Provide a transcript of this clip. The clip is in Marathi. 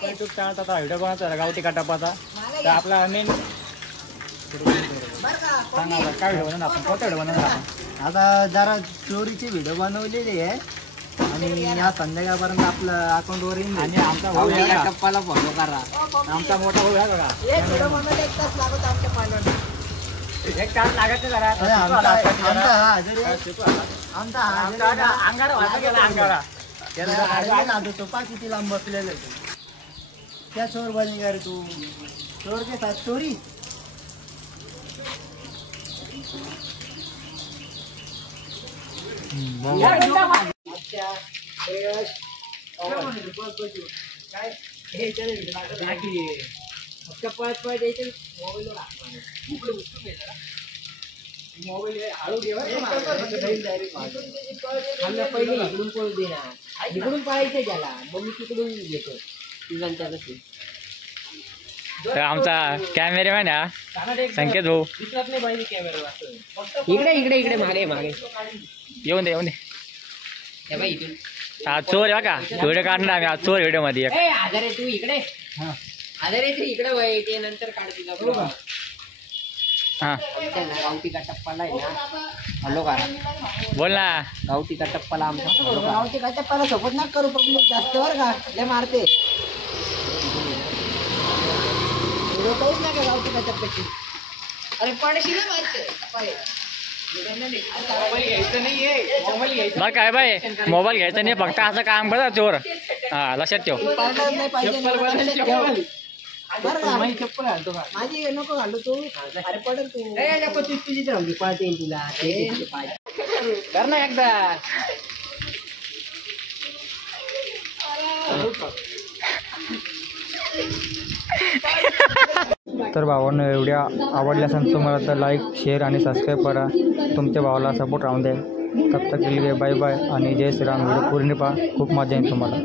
आपला यूट्यूब चॅनल आता व्हिडिओ बनवतो गावठी काटापाचा तर आपला मेन सांगा आता काय व्हिडिओ बनवणार आपण कोणता व्हिडिओ बनवणार आपण आता जरा चोरीची व्हिडिओ बनवलेली आहे आणि या संध्याकाळपर्यंत आपलं अकाउंटवर येईल आणि आमचा भाऊ आहे का? टप्पाला फॉलो करा. आमचा मोठा भाऊ आहे बघा एक व्हिडिओ बनवायला 1 तास लागत आमच्या पाण्याला. एक तास लागत नाही जरा अरे आमचा हा हजरी आहे. शिकू आता. आमचा हा हजरी आमचा आहे. अंगारा वाजता गेला अंगारा त्याला हाडले ना तो पा किती लांब बसलेलं आहे. क्या चोर बनेगा रे तू चोर के साथ चोरी. पहिले इकडून पळू दे ना इकडून पळायचं त्याला मग मी तिकडून घेतो तुझ्या कशी तर आमचा कॅमेरामॅन आहे संकेत भाऊ. दिसत नाही पाहिजे कॅमेरा इकडे इकडे इकडे मागे मागे येऊन दे हे बाई इथून आज चोर आहे का व्हिडिओ काढणार आम्ही आज चोर व्हिडिओ मध्ये एक. ए आधारे तू इकडे आधारे तू इकडे वय ते नंतर काढ तुला हा गावठी का टप्पाला आहे ना हॅलो करा बोल ना. गावठी का टप्पाला आमचा गावठी का टप्पाला सोबत ना करू पब्लिक जास्त वर का लय मारते काहीच नाही का गावठी का टप्प्याची अरे पडशी ना मारते मग काय बाय मोबाईल घ्यायचा नाही फक्त असं काम करा चोर. हा लक्षात ठेव. पडणार नाही पाहिजे बरं का? चप्पल घालतो का माझी नको घालू तू अरे पडेल तू तुझी तर पळते येईल तुला कर ना एकदा तर भावांनो एवढ्या आवडल्या असेल तुम्हाला तर लाईक शेअर आणि सबस्क्राईब करा. तुमच्या भावाला सपोर्ट राहून द्या. तब तक के लिए बाय बाय आणि जय श्रीराम. व्हिडिओ पूर्ण पहा खूप मजा येईल तुम्हाला.